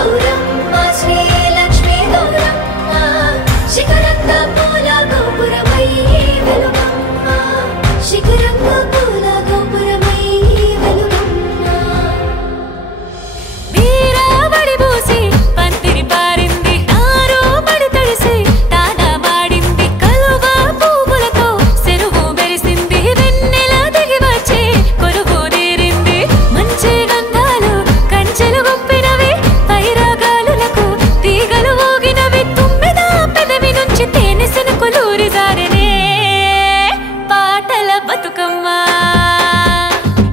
గౌరమ్మ శ్రీలక్ష్మీ గౌరమ్మ శిఖరంగా పూల గోపురమై వెలుగమ్మ శిఖరంగా పూల గోపురమై వెలుగమ్మ వీరావడి బూసి పంతిరి పారింది నారో మడి తడిసి తానా మాడింది కలువ పువ్వులతో చెరువు మెరిసింది వెన్నెల దిగి వచ్చి కొలువు తీరింది మంచి గంధాలు కంచెలు గుప్పినవి పైరాగాలులకు తీగలు ఊగినవి తుమ్మెద పెదవి నుంచి తేనె సెనుకులూరి జారినే పాటల బతుకమ్మ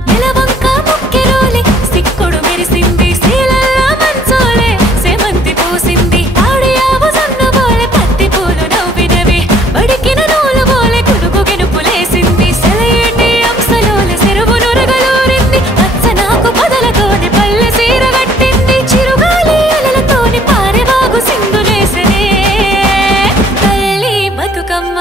నెలవంక ముక్కెరోలి సిక్కుడు మెరిసింది శీలల్ల మంచోలే సేమంతి పూసింది ఆడియావు సన్నబోలే పత్తి పూలు నవ్వినవి బడికిన నూలు బోలే కునుకు గెనుపులేసింది సెలయేటి అంశలోలే చెరువు నురగలూరింది పచ్చనాకు పొదలతోని పల్లె సీర కట్టింది చిరుగాలి అలలతోని పారెవాగు సింధులేసనే తల్లి బతుకమ్మ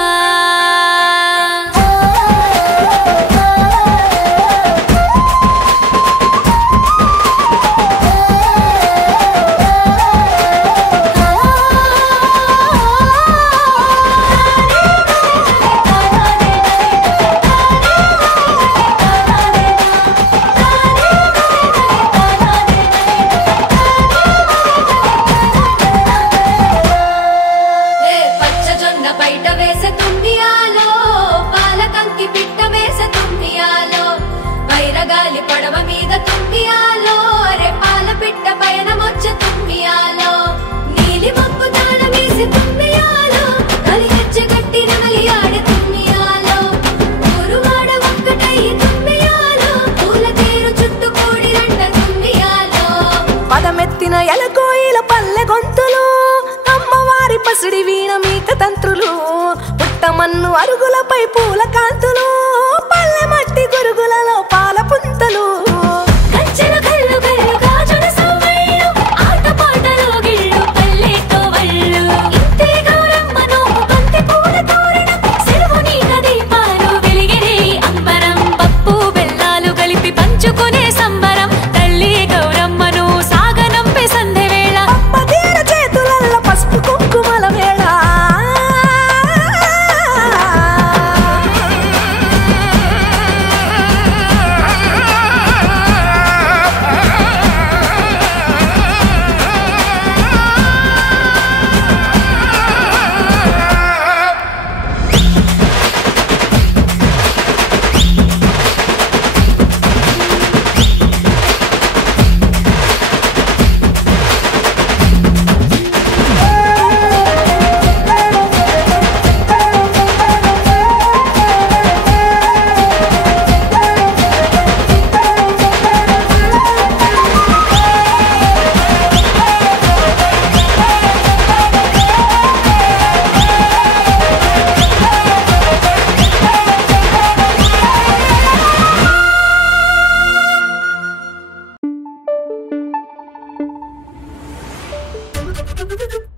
పచ్చజొన్న బయట వేసే తుమ్మియాలో పాలకంకి పిట్ట వేసే తుమ్మియాలో వైరగాలి పడవ మీద తుమ్మియాలో రే పాల పిట్ట పయనమొచ్చే తుమ్మియాలో నీలి మబ్బు తాళం వేసి తుమ్మియాలో కలి తెచ్చ గట్టి నమలి ఆడే తుమ్మియాలో ఊరువాడ ఒక్కటయ్యి తుమ్మియాలో పూల తేరు చుట్టూ కోడి రంట తుమ్మియాలో పదమెత్తిన ఎలకోయిల పల్లె గొంతులు అమ్మవారి పసిడి వీణ మీక తంత్రులు పుట్టమన్ను అరుగులపై పూల కాంతులు పల్లె మట్టి గురుగులలో పాల పుంతలు కంచెల కళ్ళు కళ్ళు గాజుల సవ్వళ్ళు ఆటపాటలు గిళ్ళు పల్లెతో వళ్ళు ఇంతే గౌరమ్మ నోము బంతి పూల తోరణం చెరువు నీక దీపాలు వెలిగిరే అంబరం పప్పు బెల్లాలు కలిపి పంచుకునే సంబరం తల్లి గౌరమ్మను సాగనంపే సంధ్య వేళ పదేల చేతులల్ల పసుపు కుంకుమల వేళ Thank you.